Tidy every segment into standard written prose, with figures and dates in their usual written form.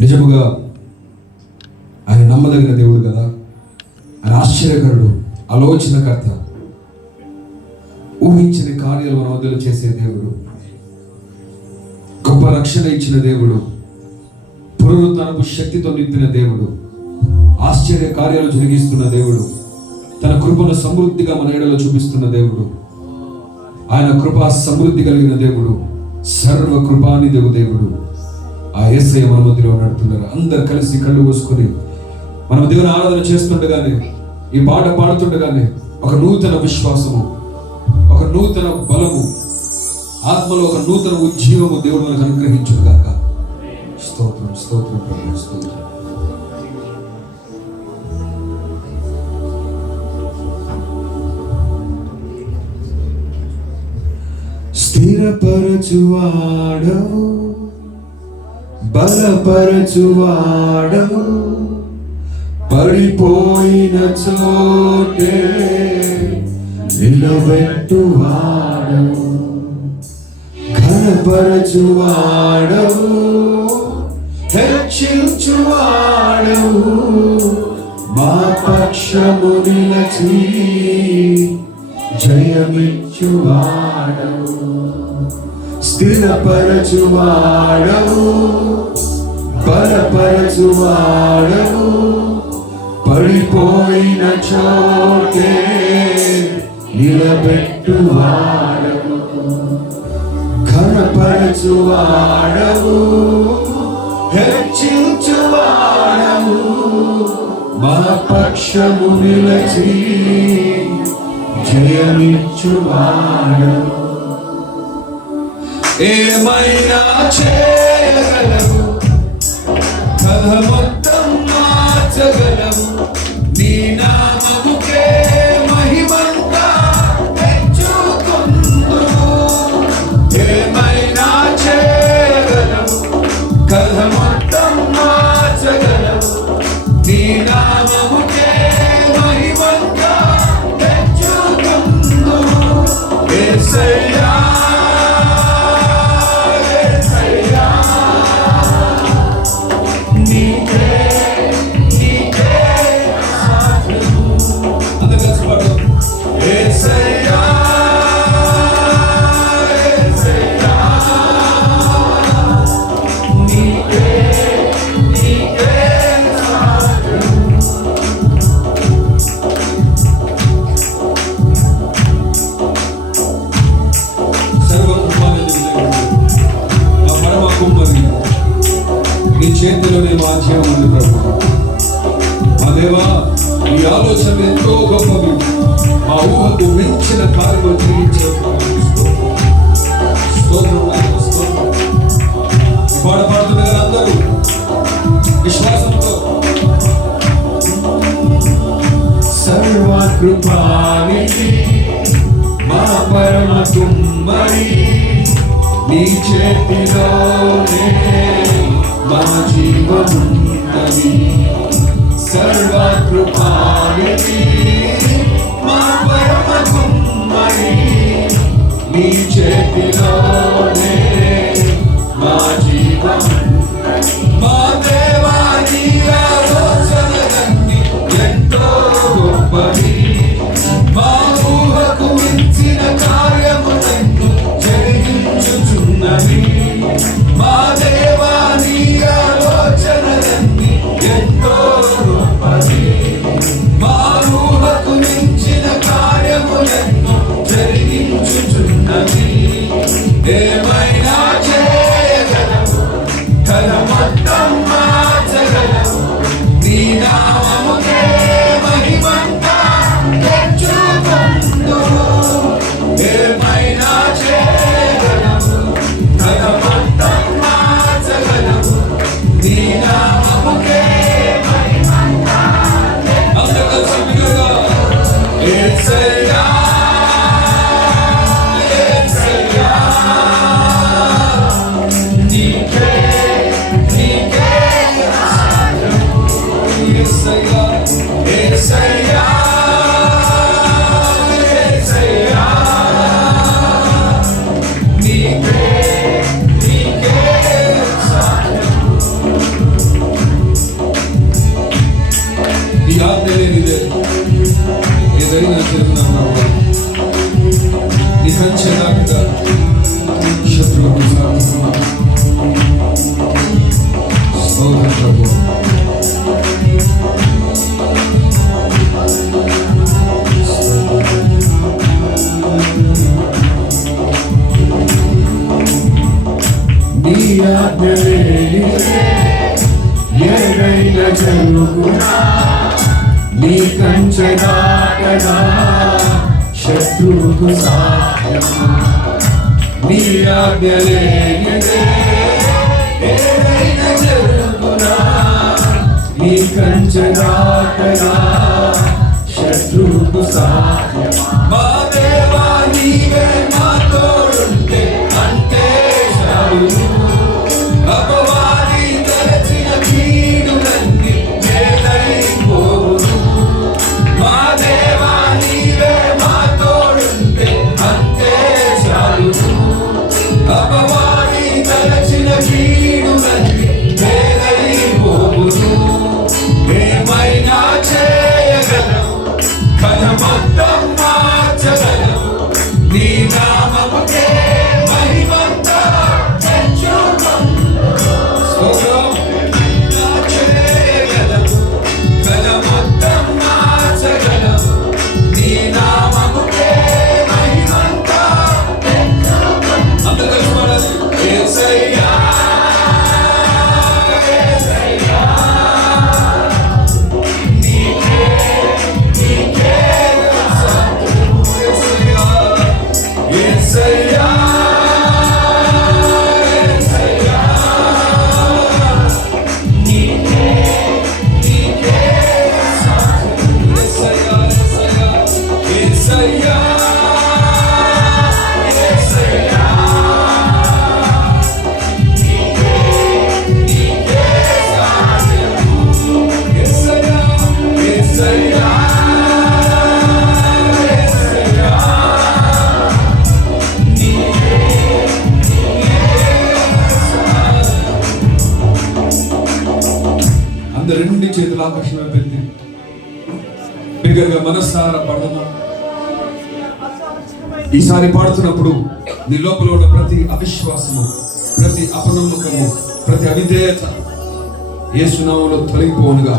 నిజముగా ఆయన నమ్మదగిన దేవుడు కదా. ఆయన ఆశ్చర్యకరుడు, ఆలోచనకర్త, ఊహించిన కార్యాలు మన మధ్యలో చేసే దేవుడు, గొప్ప రక్షణ ఇచ్చిన దేవుడు, పునరుద్ధరణపు శక్తితో నింపిన దేవుడు, ఆశ్చర్య కార్యాలు జరిగిస్తున్న దేవుడు, తన కృపను సమృద్ధిగా మన ఎడలో చూపిస్తున్న దేవుడు, ఆయన కృపా సమృద్ధి కలిగిన దేవుడు, సర్వ కృపానిధి దేవుడు. ఆ యేసయ్య మన మధ్యలో నడుతున్నారు. అందరు కలిసి కళ్ళు మూసుకొని మనం దేవుని ఆరాధన చేస్తుండగానే, ఈ పాట పాడుతుండగానే ఒక నూతన విశ్వాసము, ఒక నూతన బలము, ఆత్మలో ఒక నూతన ఉజ్జీవము దేవుడు మనకు అనుగ్రహించును గాక. స్తోత్రం, స్తోత్రం ప్రభు, స్తోత్రం. స్థిరపరచువాడవు, బలపరచువాడవు, పడిపోయిన చోటే నిలబెట్టువాడవు, ఘనపరచువాడవు, హెచ్చించువాడవు, మా పక్షము నిలచి జయమిచ్చువాడవు, స్థిరపరచువాడవు, బలపరచువాడవు, పడిపోయిన చోటే నిలబెట్టువాడవు, ఘనపరచువాడవు, హెచ్చించువాడవు, మా పక్షము నిలచి జయమిచ్చువాడవు. ఏమైనా చేయగలవు, కథ మొత్తం మార్చగలవు, నీ నామముకే మహిమంతా తెచ్చుకుందుము. ఏమైనా చేయగలవు, కథ మొత్తం మార్చగలవు, నీ నామముకే మహిమంతా తెచ్చుకుందుము. యేసయ్యా నీ చేతిలోనే మా జీవం ఉంది ప్రభు. మా దేవా, ఈ ఆలోచన ఎంతో గొప్పవి, మా ఊహకు మించిన కార్యము జరిగించే పాడుతున్న అందరూ విశ్వాసంతో సర్వకృపానిధి మా పరమ కుమ్మరి, నీ చేతిలోనే మా జీవమున్నది. సర్వకృపానిధి మా పరమ కుమ్మరి, నీ చేతిలోనే మా జీవమున్నది. మా దేవా, నీ ఆలోచనలన్నీ ఎంతో గొప్పవి, మా ఊహకు మించిన కార్యములను జరిగించుచున్నవి. మా దేవా, నీ ఆలోచనలన్నీ ఎంతో గొప్పవి, మా ఊహకు మించిన కార్యములను జరిగించుచున్నవి. నీ ఆజ్ఞ లేనిదే ఏదైనా జరుగునా, నీ కంచె దాటగా శత్రువుకు సాధ్యమా. నీ ఆజ్ఞ లేనిదే ఏదైనా జరుగునా, నీ కంచె దాటగా శత్రువుకు సాధ్యమా. మా దేవా నీవే మా తోడుంటే అంటే చాలు, అపవాది తలచిన కీడులన్నీ మేలైపోవును. మా దేవా నీవే మా తోడుంటే అంటే చాలు, అపవాది తలచిన కీడులన్నీ మేలైపోవును. ఏమైనా చేయగలవు, కథ మొత్తం మార్చగలవు, నీ నామముకే మహిమంతా తెచ్చుకొను. ఏమైనా చేయగలవు, కథ మొత్తం మార్చగలవు, నీ నామముకే మహిమంతా తెచ్చుకొను. అందరూ కలిసి పాడాలి. యేసయ్యా అందరు రెండు చేతులు ఆకర్షణ పెట్టి బిగ్గరగా మనసారా పడదామా. ఈసారి పాడుతున్నప్పుడు నీ లోపల ఉన్న ప్రతి అవిశ్వాసము, ప్రతి అపనమ్మకము, ప్రతి అవిధేయత యేసు నామములో తొలగిపోవునుగా.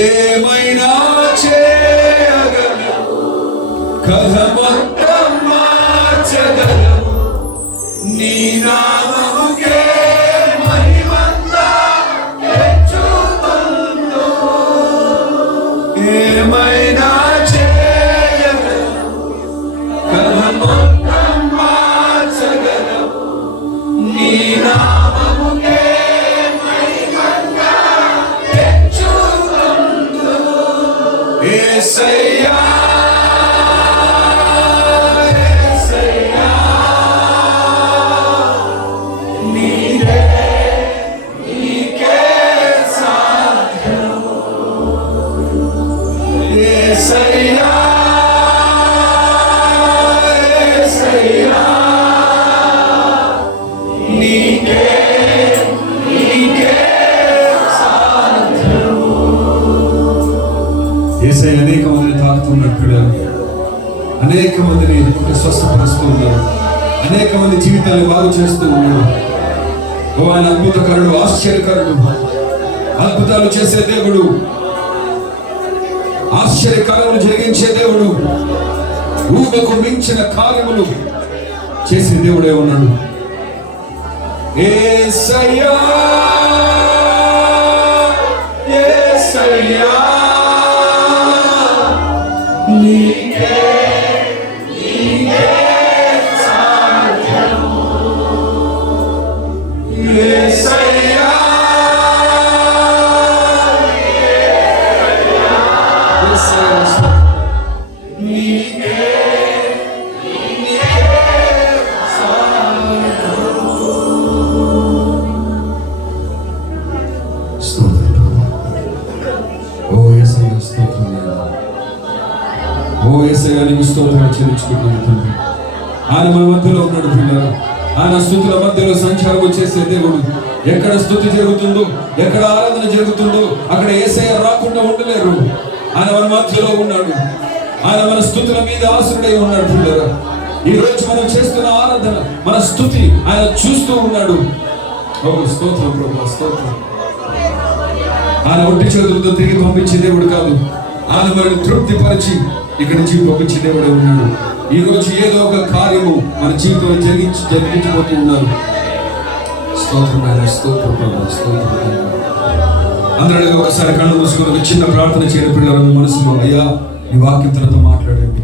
ఏమైనా చేయగలవు, కథ మొత్తం మార్చగలవు, నీ నామముకే మహిమంతా తెచ్చుకొను. ఏమైనా చేయగలవు, కథ మొత్తం మార్చగలవు, నీ నామముకే మహిమంతా తెచ్చుకొను. యేసయ్యా అనేక మందిని తాకుతున్నట్టు, అనేక మందిని స్వస్థపరుస్తూ ఉన్నారు, అనేక మంది జీవితాన్ని బాగు చేస్తూ ఉన్నారు. ఓ ఆయన అద్భుతకరుడు, ఆశ్చర్యకరుడు, అద్భుతాలు చేసే దేవుడు, ఆశ్చర్యకార్యములు జరిగించే దేవుడు, ఊహకు మించిన కార్యములు చేసే దేవుడే ఉన్నాడు. యేసయ్యా యేసయ్యా నీకే నీకే సాధ్యము. యేసయ్యా నీకే నీకే సాధ్యము. స్తోత్రం. ఓ యేసయ్యా స్తోత్రం. ఓ యేసయ్యా నీకు స్తోత్రాలు చెల్లించుకుంటున్నాను తండ్రి. ఆయన మన మధ్యలో ఉన్నాడు పిల్లలు. ఆయన స్తుతుల మధ్యలో సంచారం చేసే దేవుడు. ఎక్కడ స్తుతి జరుగుతుందో, ఎక్కడ ఆరాధన జరుగుతుందో అక్కడ యేసయ్య రాకుండా ఉండలేరు. ఆయన మన మధ్యలో ఉన్నాడు. ఆయన మన స్తుతుల మీద ఆశ్రయుడై ఉన్నాడు పిల్లలు. ఈ రోజు మనం చేస్తున్న ఆరాధన, మన స్తుతి ఆయన చూస్తూ ఉన్నాడు. ఓ స్తోత్రం ప్రభు, స్తోత్రం. ఆయన ఒట్టి చేతులతో తిరిగి పంపించే దేవుడు కాదు. ఆయన మనల్ని తృప్తిపరిచి ఇక్కడి నుంచి పంపించే దేవుడే ఉన్నాడు. ఈ రోజు ఏదో ఒక కార్యము మన జీవితంలో జరిగించబోతూ ఉన్నారు. స్తోత్రం ఆయన, స్తోత్రం ప్రభు, స్తోత్రం ప్రభు. అందరూ ఒకసారి కళ్ళు మూసుకొని ఒక చిన్న ప్రార్థన చేయడం పిల్లల మనసులో, అయ్యా నీ వాక్యం తనతో మాట్లాడండి.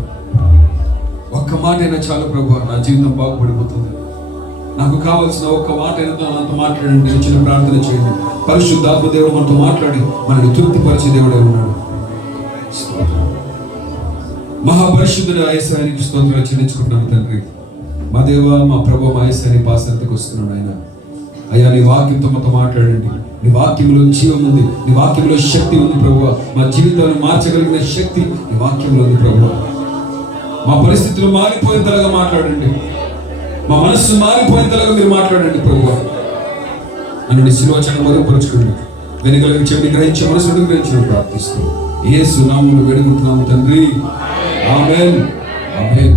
ఒక్క మాట అయినా చాలు ప్రభు, నా జీవితం బాగుపడిపోతుంది. నాకు కావాల్సిన ఒక్క మాట అయినా నాతో మాట్లాడండి. చిన్న ప్రార్థన చేయండి. పరిశుద్ధాత్మ దేవుడు మనతో మాట్లాడి మనకు తృప్తిపరిచే దేవుడే ఉన్నాడు. మహాపరిశుద్ధుడ యేసయ్యానికి స్తోత్రాలు చెల్లించుకుంటున్నాను తండ్రి. మా దేవ, మా ప్రభు, మా యేసయ్య పాసంతకు వస్తున్నాడు ఆయన. అయ్యా నీ వాక్యంతో మాతో మాట్లాడండి. నీ వాక్యంలో జీవం ఉంది, నీ వాక్యంలో శక్తి ఉంది ప్రభువా. మా జీవితాలను మార్చగలిగిన శక్తి నీ వాక్యంలో ఉంది ప్రభువా. మా పరిస్థితులు మారిపోయేంతలాగా మాట్లాడండి. మా మనస్సు మారిపోయేంతలాగా మీరు మాట్లాడండి ప్రభువా. నన్ను నీ శిలువచన మరుగుపరుచుకోండి. వెనుకలకు చెవిని గ్రహించే మనసును గ్రహించిన ప్రార్థిస్తూ యేసు నామములో వేడుకుంటున్నాము తండ్రి. ఆమేన్, ఆమేన్.